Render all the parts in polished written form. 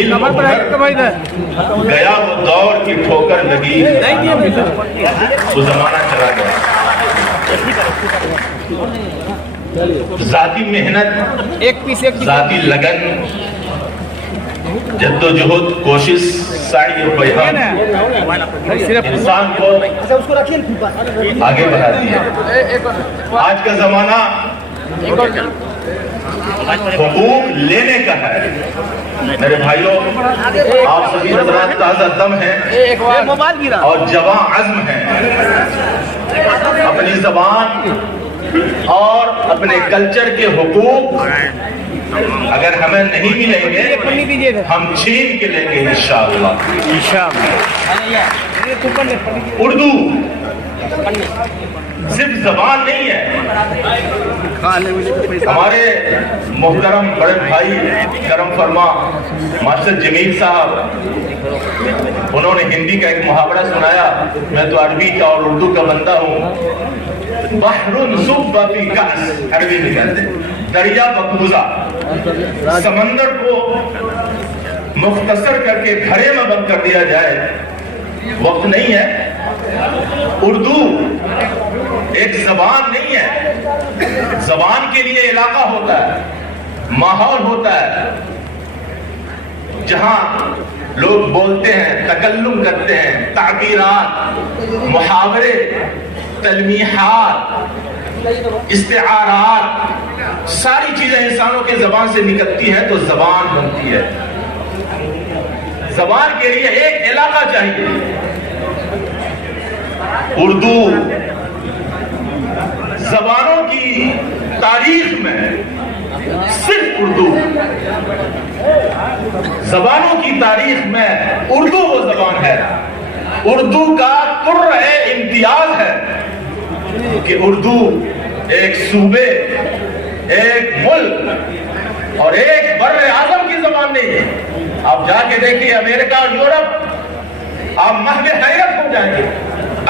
علم گیا وہ دور کی ٹھوکر لگی، وہ زمانہ چلا گیا۔ ذاتی محنت، ذاتی لگن، جدوجہد، کوشش، سعی و پیہم انسان کو آگے بڑھاتی ہے۔ آج کا زمانہ حقوق لینے کا ہے۔ میرے بھائیوں، آپ سبھی حضرات تازہ دم ہیں اور جواں عزم ہیں۔ اپنی زبان اور اپنے کلچر کے حقوق اگر ہمیں نہیں ملیں گے، ہم چھین کے لیں گے انشاءاللہ۔ اردو صرف زبان نہیں ہے۔ ہمارے محترم بڑے بھائی کرم فرما ماسٹر جمیل صاحب، انہوں نے ہندی کا ایک محاورہ سنایا، میں تو عربی کا اور اردو کا بندہ ہوں۔ بحر صب فی کأس، عربی میں کہتے ہیں دریا مقبوضہ، سمندر کو مختصر کر کے گھڑے میں بند کر دیا جائے، وقت نہیں ہے۔ اردو ایک زبان نہیں ہے، زبان کے لیے علاقہ ہوتا ہے، ماحول ہوتا ہے، جہاں لوگ بولتے ہیں، تکلم کرتے ہیں، تعبیرات، محاورے، تلمیحات، استعارات، ساری چیزیں انسانوں کے زبان سے نکلتی ہیں تو زبان بنتی ہے۔ زبان کے لیے ایک علاقہ چاہیے۔ اردو زبانوں کی تاریخ میں صرف اردو، زبانوں کی تاریخ میں اردو وہ زبان ہے، اردو کا ترہ امتیاز ہے کہ اردو ایک صوبے، ایک ملک اور ایک بر اعظم کی زبان نہیں ہے۔ آپ جا کے دیکھیے امریکہ اور یورپ، آپ محو حیرت ہو جائیں گے،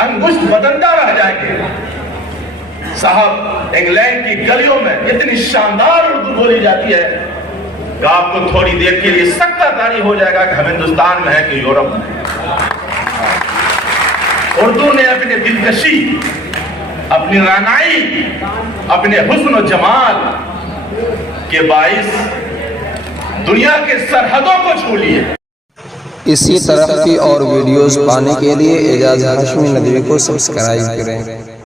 انگشت بدندہ رہ جائیں گے۔ صاحب انگلینڈ کی گلیوں میں اتنی شاندار اردو بولی جاتی ہے کہ آپ کو تھوڑی دیر کے لیے سکتہ طاری ہو جائے گا کہ ہم ہندوستان میں ہیں کہ یورپ میں۔ اردو نے اپنے دلکشی، اپنی رعنائی، اپنے حسن و جمال کے باعث دنیا کے سرحدوں کو چھو لیے۔ اسی طرح کی اور ویڈیوز پانے کے لیے اعجاز ہاشمی ندوی کو سبسکرائب کریں۔